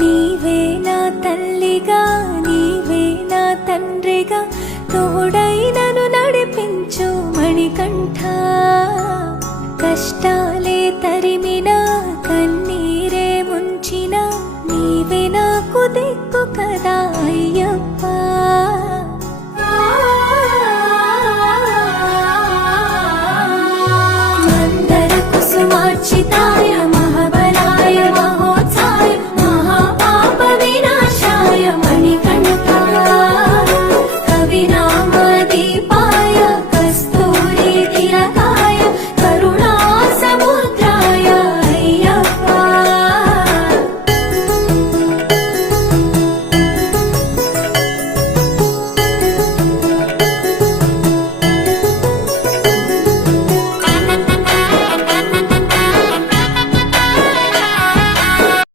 నీవే నా తల్లిగా నీవే నా తండ్రిగా తోడై నన్ను నడిపించు మణికంఠ. కష్టాలే తరిమినా కన్నీరే ముంచిన నీవే నాకు దిక్కు కదా అయ్యప్ప.